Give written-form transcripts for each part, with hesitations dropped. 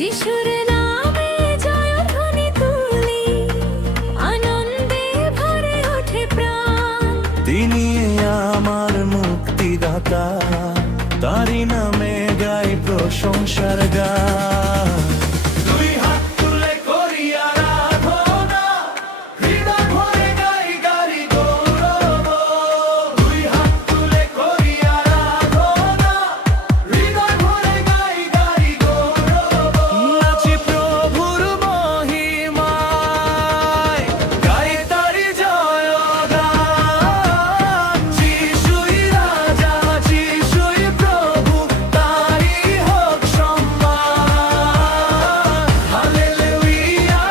যিশুর নামে জয়ধ্বনি তুলি, আনন্দে ভরে ওঠে প্রাণ। তিনি আমার মুক্তিদাতা, তারি নামে গাই প্রশংসার গান। দুই হাত তুলে করি আরাধনা, হৃদয় ভরে গাই গারি গৌরব। দুই হাত তুলে করি আরাধনা, হৃদয় ভরে গাই গারি গৌরব। নাচি প্রভুর মহিমায়, গাই তারি জয়গান। যিশুই রাজা, যিশুই প্রভু, তারি হোক সম্মান। হালেলুয়া,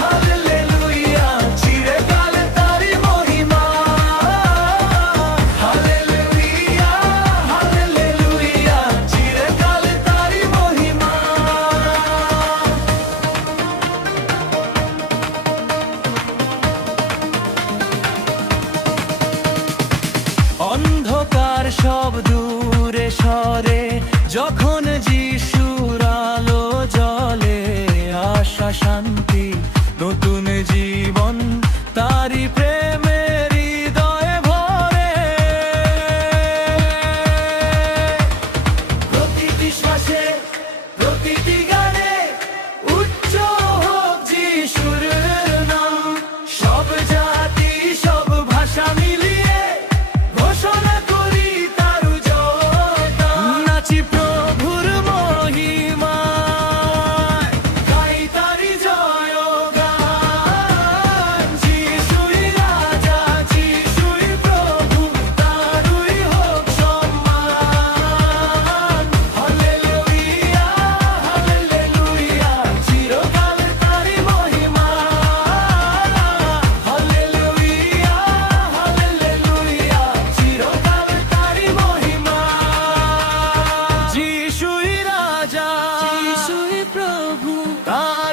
হালেলুয়া, চিরকাল তারি মহিমা। হালেলুয়া, হালেলুয়া, চিরকাল তারি মহিমা। অন্ধকার সব দূরে সরে, যখন যিশুর আলো জ্বলে। আশা, শান্তি, নতুন জীবন, তারি প্রেমের হৃদয়ে ভরে। প্রতিটি শ্বাসে, প্রতিটি গানে উচ্চ হোক যিশুর নাম। সব জাতি, সব ভাষা মিলিয়ে ঘোষণা করি তার জয়গান। নাচি প্রভুর মহিমায়, গাই তারি জয়গান। যিশুই রাজা, যিশুই প্রভু, তারই হোক সম্মান। হালেলুয়া, হালেলুয়া, চিরকাল তারি মহিমা। হালেলুয়া, হালেলুয়া, চিরকাল তারি মহিমা। যিশুই রাজা, যিশুই প্রভু, তার